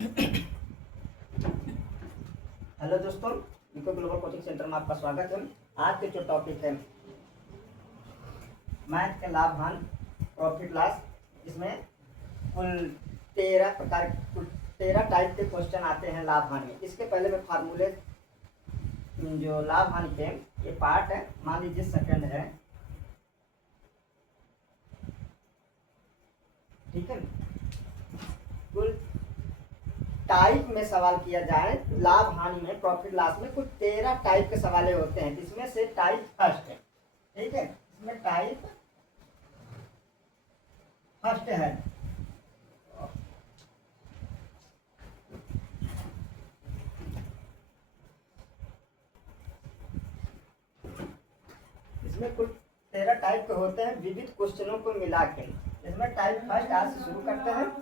Hello दोस्तों, eco global coaching centre में आपका स्वागत है। आज के जो टॉपिक है मैथ के लाभ हानि प्रॉफिट लॉस, इसमें कुल 13 टाइप के क्वेश्चन आते हैं लाभ हानि में। इसके पहले मैं फार्मूले जो लाभ हानि के ये पार्ट है, मान लीजिए सेकंड है, ठीक है। कुल टाइप में सवाल किया जाए, लाभ हानि में प्रॉफिट लॉस में कुल 13 टाइप के सवाल होते हैं। इसमें से टाइप फर्स्ट है, ठीक है। इसमें टाइप फर्स्ट है। इसमें कुल 13 टाइप के होते हैं विविध क्वेश्चनों को मिला के। इसमें टाइप फर्स्ट आज से शुरू करते हैं।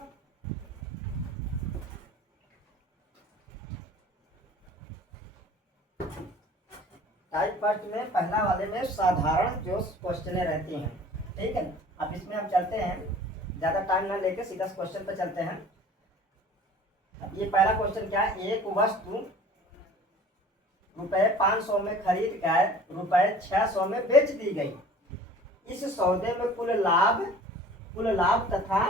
टाइप फर्स्ट में पहला वाले में साधारण जो क्वेश्चन रहती हैं, ठीक है। अब इसमें हम चलते हैं, ज्यादा टाइम ना लेके सीधा क्वेश्चन पे चलते हैं। अब ये पहला क्वेश्चन क्या है, एक वस्तु रुपए 500 में खरीद कर रुपए 600 में बेच दी गई। इस सौदे में कुल लाभ तथा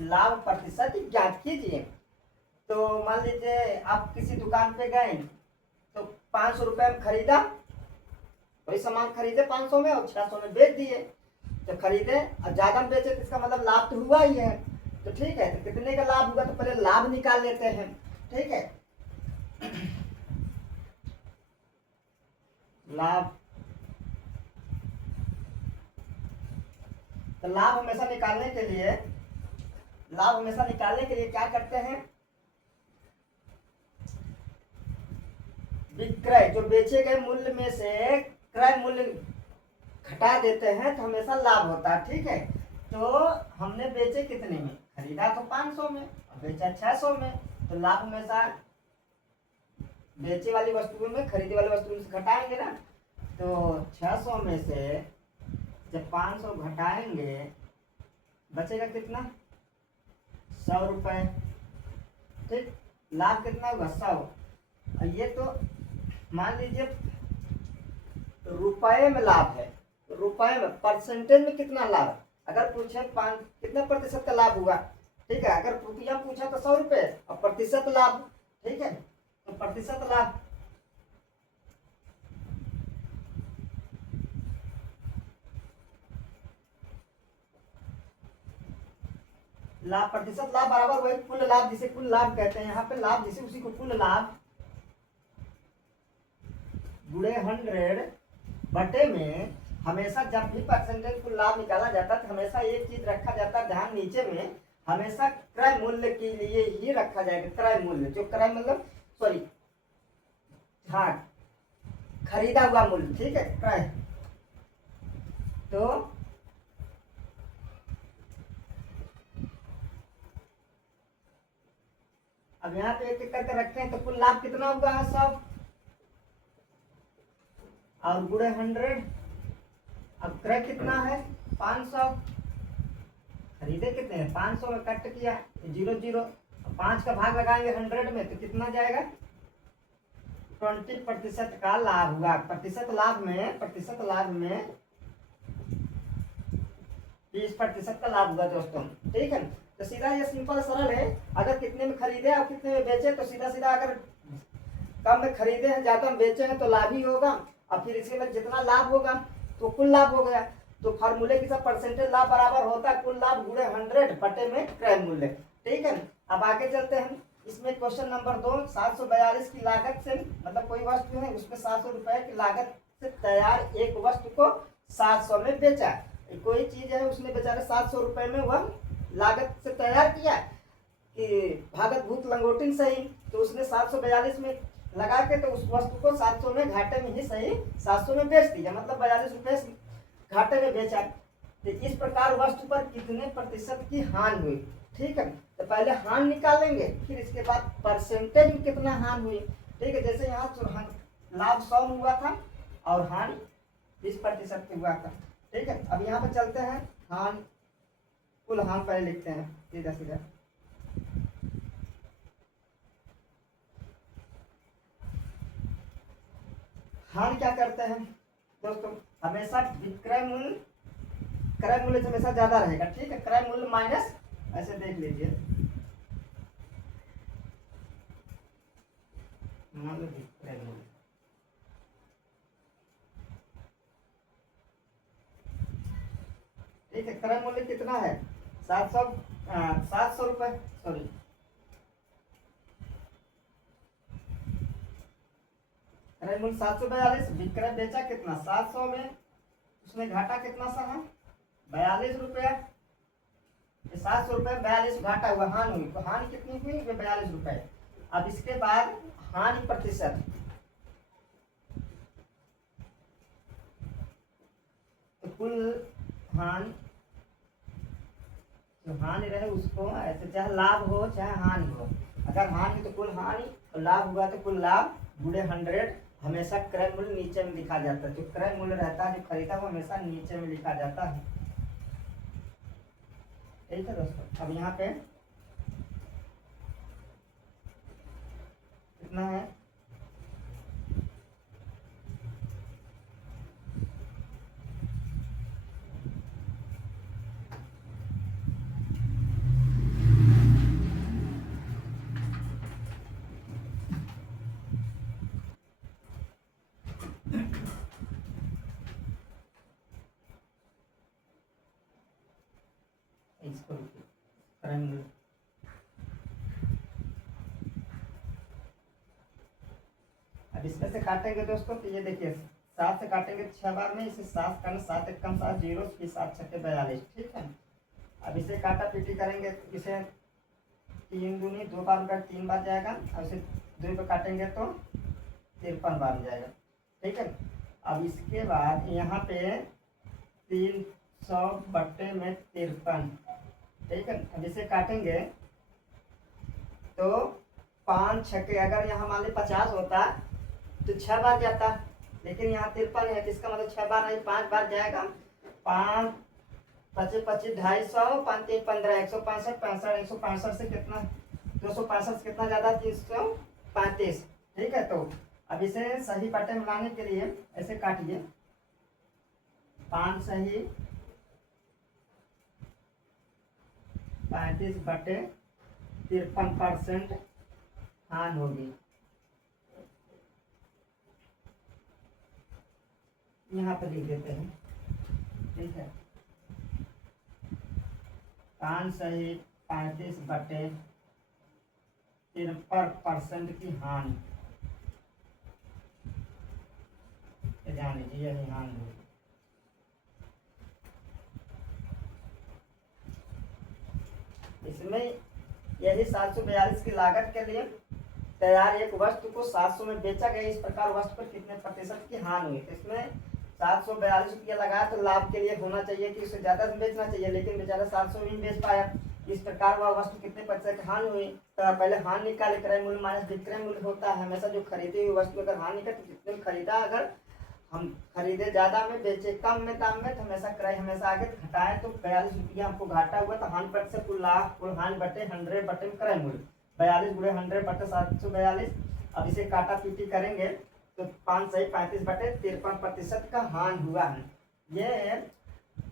लाभ प्रतिशत ज्ञात कीजिए। तो मान लीजिए आप किसी दुकान पे गए तो 500 रुपए में खरीदा, वही सामान खरीदे 500 में और 600 में बेच दिए। तो खरीदे और ज्यादा में बेचे तो इसका मतलब लाभ तो हुआ ही है। तो ठीक है, तो कितने का लाभ हुआ तो पहले लाभ निकाल लेते हैं, ठीक है। लाभ, तो लाभ हमेशा निकालने के लिए क्या करते हैं, विक्रय जो बेचे गए मूल्य में से क्रय मूल्य घटा देते हैं तो हमेशा लाभ होता है, ठीक है। तो हमने बेचे कितने में, खरीदा तो 500 में और बेचा 600 में, तो लाभ हमेशा बेचे वाली वस्तु में खरीदे वाली वस्तु में से घटाएंगे ना। तो 600 में से जब 500 घटाएंगे बचेगा कितना, 100 रुपए, ठीक। लाभ कितना होगा, 100। और ये तो मान लीजिए रुपए में लाभ है, रुपए में परसेंटेज में कितना लाभ, अगर पूछे कितना प्रतिशत का लाभ हुआ, ठीक है। अगर रुपया पूछा तो 100 रुपए और प्रतिशत लाभ, ठीक है। तो प्रतिशत लाभ प्रतिशत लाभ बराबर वही कुल लाभ, जिसे कुल लाभ कहते हैं। यहाँ पे लाभ जिसे उसी को कुल लाभ गुणे 100 बटे में, हमेशा जब भी परसेंटेज कुल लाभ निकाला जाता है तो हमेशा एक चीज रखा जाता है ध्यान, नीचे में हमेशा क्रय मूल्य के लिए ही रखा जाएगा। क्रय मूल्य, जो क्रय मतलब सॉरी हाँ खरीदा हुआ मूल्य, ठीक है, क्रय। तो अब यहाँ पे एक एक करके रखते हैं तो कुल लाभ कितना हुआ है, 100 और गुणे 100। अब क्रय कितना है, 500, खरीदे कितने हैं 500 में कट किया 0 5 का भाग लगाएंगे 100 में तो कितना जाएगा, 20% का लाभ हुआ। प्रतिशत लाभ में 20% का लाभ हुआ दोस्तों, ठीक है। तो सीधा ये सिंपल सरल है, अगर कितने में खरीदे और कितने में बेचे तो सीधा सीधा अगर कम में खरीदे हैं ज्यादा में बेचे हैं तो लाभ ही होगा, और फिर इसके बाद जितना लाभ होगा तो कुल लाभ हो गया। तो फार्मूले की सब परसेंटेज लाभ बराबर होता है कुल लाभ गुणे 100 बटे में क्रय मूल्य, ठीक है। अब आगे चलते हैं। इसमें क्वेश्चन नंबर 2, 742 की लागत से, मतलब कोई वस्तु है उसमें 700 रुपए की लागत से तैयार एक वस्तु को 700 में बेचा। कोई चीज है उसने बेचारे 700 रुपए में वह लागत से तैयार किया कि भागत भूत लंगोटिन सही, तो उसने 742 में लगा के तो उस वस्तु को 700 में घाटे में ही सही 700 में बेच दिया, मतलब 42 रुपए घाटे में बेचा। तो इस प्रकार वस्तु पर कितने प्रतिशत की हानि हुई, ठीक है। तो पहले हानि निकालेंगे, फिर इसके बाद परसेंटेज में कितना हानि हुई, ठीक है। जैसे यहाँ लाभ 100 हुआ था और हानि 20% हुआ था, ठीक है। अब यहाँ पर चलते हैं, हानि कुल हानि पहले लिखते हैं सीधा सीधा। हानि क्या करते हैं दोस्तों, हमेशा विक्रय मूल्य क्रय मूल्य से हमेशा ज्यादा रहेगा, ठीक है। क्रय मूल्य माइनस, ऐसे देख लीजिए, मान लो विक्रय मूल्य, ठीक है। क्रय मूल्य कितना है, 700 रुपए, सॉरी, क्रय मूल्य 742, विक्रय बेचा कितना 700 में, उसमें घाटा कितना सा है 42 रुपया, 700 रुपये 42 घाटा हुआ, हानि हुई, तो हानि कितनी हुई 42 रुपए। अब इसके बाद हानि प्रतिशत, तो कुल हानि, जो हानि रहे उसको ऐसे, चाहे लाभ हो चाहे हानि हो, अगर हानि तो कुल हानि और लाभ हुआ तो कुल लाभ गुणे 100, हमेशा क्रय मूल्य नीचे में लिखा जाता है, जो क्रय मूल्य रहता है जो खरीदा वो हमेशा नीचे में लिखा जाता है, ठीक है दोस्तों। अब यहाँ पे कितना है, इसको क्रय मूल्य, अब इसमें से काटेंगे दोस्तों, तो ये देखिए 7 से काटेंगे 6 बार में, इसे 7 करना, 7 एक कम 7 जीरो, 7 छक्के 42, ठीक है। अब इसे काटा पीटी करेंगे, इसे 3 दूनी 2 बार में 3 बार जाएगा, अब इसे 2 पे काटेंगे तो 53 बार में जाएगा, ठीक है। अब इसके बाद यहाँ पे 300 बट्टे में 53, ठीक है। अब इसे काटेंगे तो 5 छक्के, अगर यहाँ मान ली 50 होता तो 6 बार जाता, लेकिन यहाँ 53 है, इसका मतलब 6 बार नहीं 5 बार जाएगा। 5 25 25 250, 5 3 15, 165 65, 165 से कितना 265 से कितना ज्यादा 335, ठीक है। तो अब इसे सही बट्टे में लाने के लिए ऐसे काटिए, 5 सही 35 बटे 53% हानि होगी, यहाँ पर लिख देते हैं, ठीक है। 5 सही 35 बटे 53% की हानि, ध्यान लीजिए यही हानि होगी। इसमें यही 742 की लागत के लिए तैयार एक वस्तु को 700 में बेचा गया, इस प्रकार वस्तु पर कितने प्रतिशत की हानि हुई। इसमें 742 रुपया लगाया तो लाभ के लिए होना चाहिए कि उसे ज्यादा बेचना चाहिए, लेकिन बेचारा 700 में बेच पाया, इस प्रकार वह वस्तु कितने प्रतिशत की हानि हुई। तो पहले हानि निकाले, क्रय मूल्य माइनस विक्रय मूल्य होता है, हमेशा जो खरीदी हुई वस्तु अगर हानि का, तो जितने खरीदा, अगर हम खरीदे ज्यादा में बेचे कम में दाम में, तो हमेशा क्रय हमेशा आगे घटाए, तो 42 रुपया हमको घाटा हुआ, तो हानि प्रतिशत कुल लाभ, कुल हानि बटे 100 बटे क्रय मूल्य, 42 गुणे 100 बटे 742। अब इसे काटा पीटी करेंगे तो 5 सही 35 बटे 53% का हानि हुआ है। ये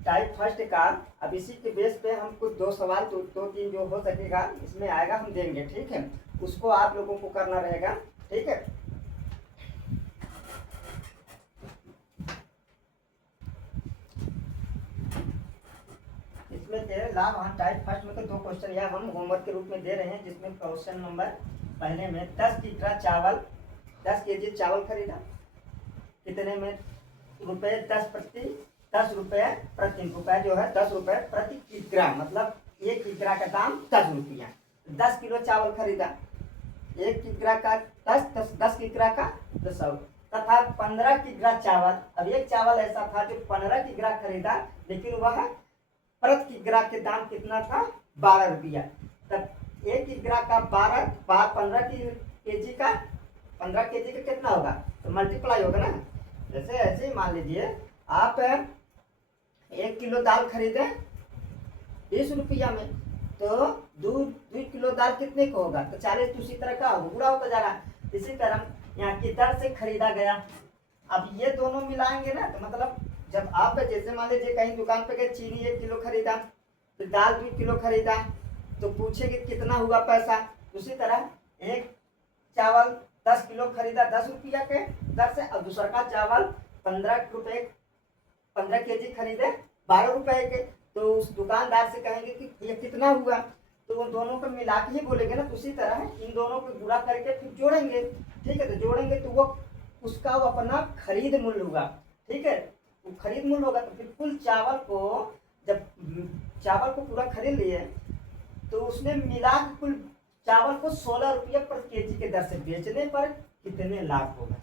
टाइप फर्स्ट का। अब इसी के बेस पे हम कुछ 2 सवाल तो 2-3 जो हो सकेगा इसमें आएगा, हम देंगे, ठीक है। उसको आप लोगों को करना रहेगा, ठीक है। इसमें तेरे लाभ, हाँ टाइप फर्स्ट में तो 2 क्वेश्चन या हम होमवर्क के रूप में दे रहे हैं, जिसमें क्वेश्चन नंबर पहले में 10 किग्रा चावल, 10 केजी चावल खरीदा, कितने में रुपए 10 रुपये प्रति रुपये जो है 10 रुपये प्रति किग्रा, मतलब 1 किग्रा का दाम 10 रुपया। 10 किलो चावल खरीदा, 1 किग्रा का 10 किग्रा का 100, तथा 15 किग्रा चावल। अब एक चावल ऐसा था जो 15 किग्रा खरीदा, लेकिन वह प्रति किग्रा के दाम कितना था 12 रुपया। तब 1 किग्रा का 15 केजी का 15 केजी का कितना होगा, तो मल्टीप्लाई होगा ना। जैसे ऐसे ही मान लीजिए आप 1 किलो दाल खरीदे 20 रुपया में, तो 2 किलो दाल कितने का होगा, तो 40, उसी तरह का गुणा होता जा रहा है। इसी तरह यहाँ की दर से खरीदा गया अब ये दोनों मिलाएंगे ना तो मतलब जब आप जैसे मान लीजिए कहीं दुकान पे गए, चीनी 1 किलो खरीदा, फिर दाल 2 किलो खरीदा, तो पूछेंगे कितना हुआ पैसा। उसी तरह एक चावल 10 किलो खरीदा 10 रुपया के दर से, और दूसरा का चावल 15 रुपए, 15 केजी खरीदे 12 रुपए के, तो उस दुकानदार से कहेंगे कि ये कितना हुआ, तो उन दोनों को मिला के ही बोलेंगे ना। तो उसी तरह इन दोनों को गुणा करके फिर जोड़ेंगे। ठीक है, तो जोड़ेंगे तो वो उसका वो अपना खरीद मूल्य होगा। ठीक है, वो खरीद मूल्य होगा तो फिर कुल चावल को, जब चावल को पूरा खरीद लिए तो उसमें मिला के कुल चावल को 16 रुपये प्रति केजी के दर से बेचने पर कितने लाभ होगा।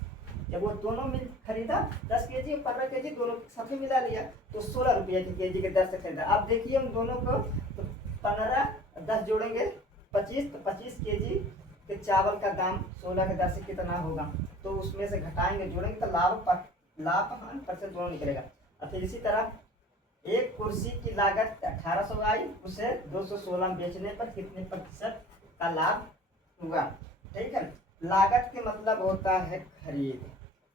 जब वो दोनों मिल खरीदा 10 केजी और 15 केजी दोनों साथ में मिला लिया तो 16 रुपये की केजी के दर से खरीदा। अब देखिए हम दोनों को, तो 15 10 जोड़ेंगे 25, तो 25 केजी के चावल का दाम 16 के दर से कितना होगा, तो उसमें से घटाएंगे जोड़ेंगे तो लाभ हानि परसेंट दोनों निकलेगा। और फिर इसी तरह एक कुर्सी की लागत 1800 आई, उसे 216 में बेचने पर कितने प्रतिशत का लाभ हुआ। ठीक है, लागत के मतलब होता है खरीद।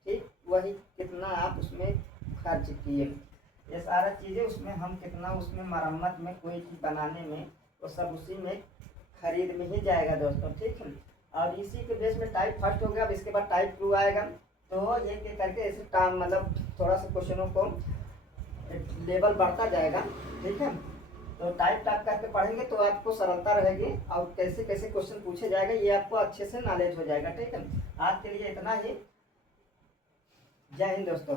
ठीक, वही कितना आप उसमें खर्च किए, ये सारा चीज़ें उसमें हम कितना उसमें मरम्मत में कोई चीज़ बनाने में, वो सब उसी में खरीद में ही जाएगा दोस्तों। ठीक है, और इसी के बेस में टाइप फर्स्ट हो गया। अब इसके बाद टाइप 2 आएगा, तो ये करके ऐसे टाइम मतलब थोड़ा सा क्वेश्चनों को लेवल बढ़ता जाएगा। ठीक है, तो टाइप करके पढ़ेंगे तो आपको सरलता रहेगी और कैसे कैसे क्वेश्चन पूछे जाएगा ये आपको अच्छे से नॉलेज हो जाएगा। ठीक है, आज के लिए इतना ही। जय हिंद दोस्तों।